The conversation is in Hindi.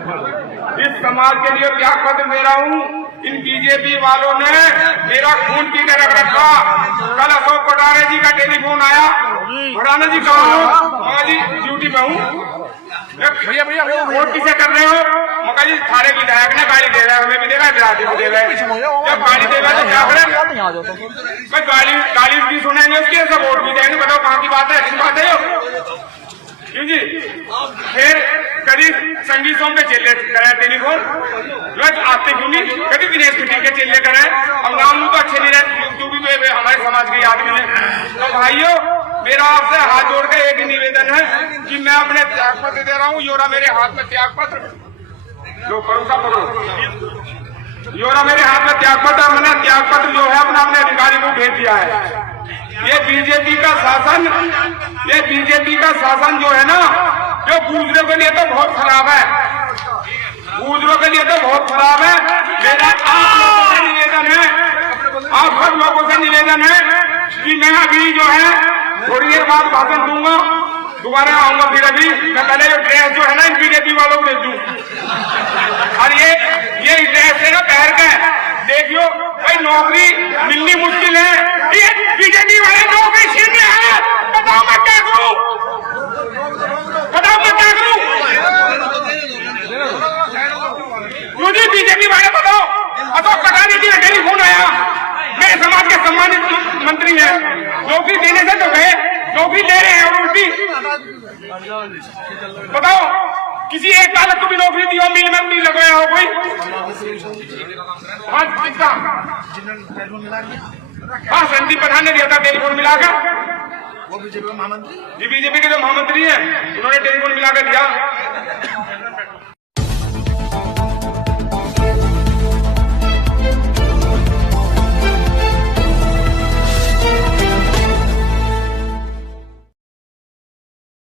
इस समाज के लिए त्याग पत्र दे रहा हूँ। इन बीजेपी वालों ने मेरा खून पी के रख रखा। कल अशोक कोटारे जी का टेलीफोन आया, भड़ाना जी कहाँ हो? मगा जी ड्यूटी में हूँ। भैया भैया वोट किसे कर रहे हो? मगा जी थारे विधायक ने गाली दे रहा है, हमें भी दे रहा है, बिरादरी को दे रहा है। जब गाली दे रहा है तो क्या करें? भाई गाली भी सुनेंगे उसकी, ऐसा वोट भी देंगे। बताओ कहाँ की बात है? अच्छी बात है क्यों जी? फिर कभी संगीतों पे चेले करे टेलीफोन, आते क्यों नहीं? कभी दिनेश पिटी के चेले करे। अब नाम तो अच्छे नहीं रहे, तू भी हमारे समाज के आदमी है। तो भाइयों मेरा आपसे हाथ जोड़ के एक निवेदन है कि मैं अपने त्याग पत्र दे रहा हूँ। योरा मेरे हाथ में त्याग पत्र, जो भरोसा करो, योरा मेरे हाथ में त्याग पत्र, मैंने त्याग पत्र जो है अपना अपने अधिकारी को भेज दिया है। ये बीजेपी का शासन जो है ना, जो गुजरों के लिए तो बहुत खराब है, गुजरों के लिए तो बहुत खराब है। मेरा आप लोगों से निवेदन है, आप सब लोगों से निवेदन है कि मैं अभी जो है थोड़ी देर बाद भाषण दूंगा, दोबारा आऊंगा। फिर अभी मैं पहले जो ड्रेस जो है ना इन बीजेपी वालों को भेज दूं, और ये ड्रेस है ना पहन के देखियो भाई, नौकरी मिलनी मुश्किल है। ये बीजेपी वाले नौकरी छीन रहे हैं। बताओ मैं क्या करूं? बताओ मैं क्या करूं? मुझे बीजेपी वाले बताओ। अशोक कोटारे जी का टेलीफोन आया, मेरे समाज के सम्मानित मंत्री हैं, नौकरी देने से तो गए, नौकरी ले रहे हैं और उल्टी। बताओ किसी एक बालक को भी नौकरी दी हो, मिल में नहीं लगाया हो कोई? हाँ संदीप प्रधान ने दिया था टेलीफोन मिलाकर, वो बीजेपी के महामंत्री, जी बीजेपी के जो महामंत्री हैं उन्होंने टेलीफोन मिलाकर दिया।